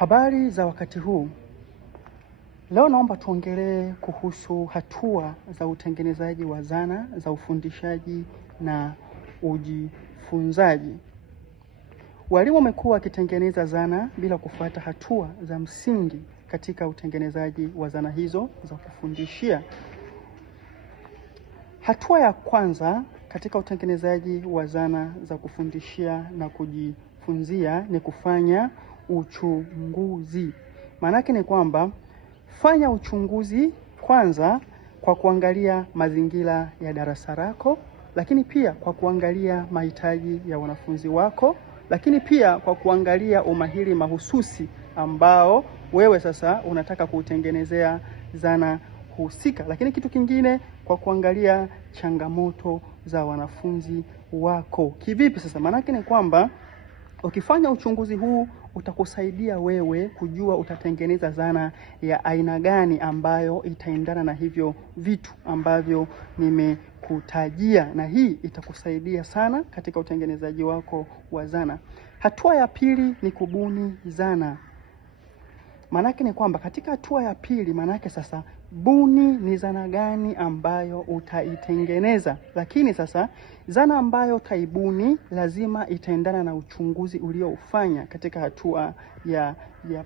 Habari za wakati huu. Leo naomba tuongelee kuhusu hatua za utengenezaji wa zana za ufundishaji na ujifunzaji. Walimu wamekuwa wakitengeneza zana bila kufuata hatua za msingi katika utengenezaji wa zana hizo za kufundishia. Hatua ya kwanza katika utengenezaji wa zana za kufundishia na kujifunzia ni kufanya uchunguzi. Maana yake ni kwamba fanya uchunguzi kwanza kwa kuangalia mazingira ya darasa lako, lakini pia kwa kuangalia mahitaji ya wanafunzi wako, lakini pia kwa kuangalia umahiri mahususi ambao wewe sasa unataka kutengenezea zana husika. Lakini kitu kingine kwa kuangalia changamoto za wanafunzi wako. Kivipi sasa? Maana yake ni kwamba ukifanya uchunguzi huu utakusaidia wewe kujua utatengeneza zana ya aina gani ambayo itaendana na hivyo vitu ambavyo nimekutajia, na hii itakusaidia sana katika utengenezaji wako wa zana. Hatua ya pili ni kubuni zana. Manake ni kwamba katika hatua ya pili, manake sasa buni ni zana gani ambayo utaitengeneza. Lakini sasa zana ambayo utaibuni lazima itaendana na uchunguzi ulioufanya katika hatua ya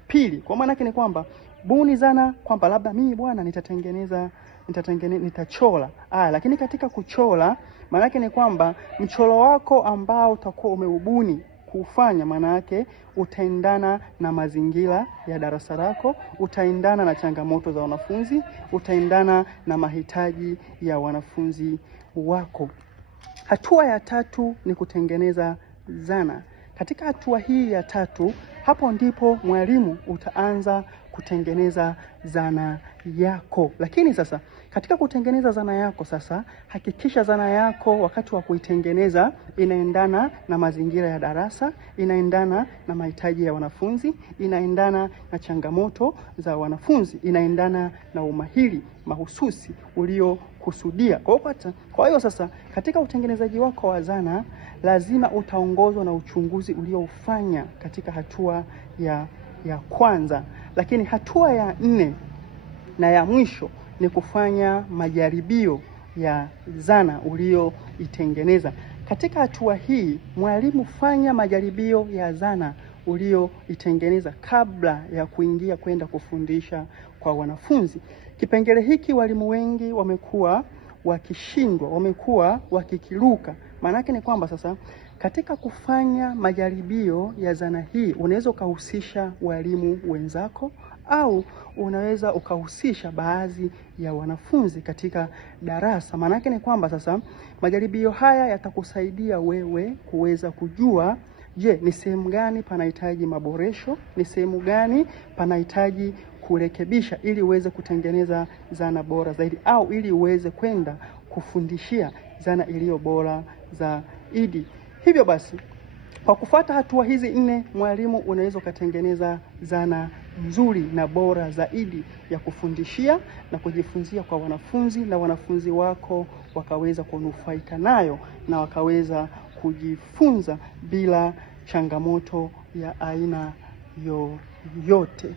pili. Kwa maana ni kwamba buni zana kwamba labda mimi bwana nitachora. Lakini katika kuchora manake ni kwamba mchoro wako ambao utakuwa umeubuni kufanya, maana yake utaendana na mazingira ya darasa lako, utaendana na changamoto za wanafunzi, utaendana na mahitaji ya wanafunzi wako. Hatua ya tatu ni kutengeneza zana. Katika hatua hii ya tatu, hapo ndipo mwalimu utaanza kutengeneza zana yako. Lakini sasa katika kutengeneza zana yako sasa, hakikisha zana yako wakati wa kuitengeneza inaendana na mazingira ya darasa, inaendana na mahitaji ya wanafunzi, inaendana na changamoto za wanafunzi, inaendana na umahiri mahususi uliokusudia. Kwa hiyo sasa katika utengenezaji wako wa zana lazima utaongozwa na uchunguzi ulioufanya katika hatua ya kwanza. Lakini hatua ya 4 na ya mwisho ni kufanya majaribio ya zana ulioitengeneza. Katika hatua hii mwalimu fanya majaribio ya zana ulioitengeneza kabla ya kuingia kwenda kufundisha kwa wanafunzi. Kipengele hiki walimu wengi wamekuwa wakishindwa, wamekuwa wakikiruka. Maana yake ni kwamba sasa katika kufanya majaribio ya zana hii unaweza ukahusisha walimu wenzako au unaweza ukahusisha baadhi ya wanafunzi katika darasa. Maana yake ni kwamba sasa majaribio haya yatakusaidia wewe kuweza kujua, je, ni sehemu gani panahitaji maboresho, ni sehemu gani panahitaji kurekebisha ili uweze kutengeneza zana bora zaidi, au ili uweze kwenda kufundishia zana iliyo bora zaidi. Hivyo basi kwa kufuata hatua hizi 4 mwalimu unaweza kutengeneza zana nzuri na bora zaidi ya kufundishia na kujifunzia kwa wanafunzi, na wanafunzi wako wakaweza kunufaika nayo na wakaweza kujifunza bila changamoto ya aina yoyote.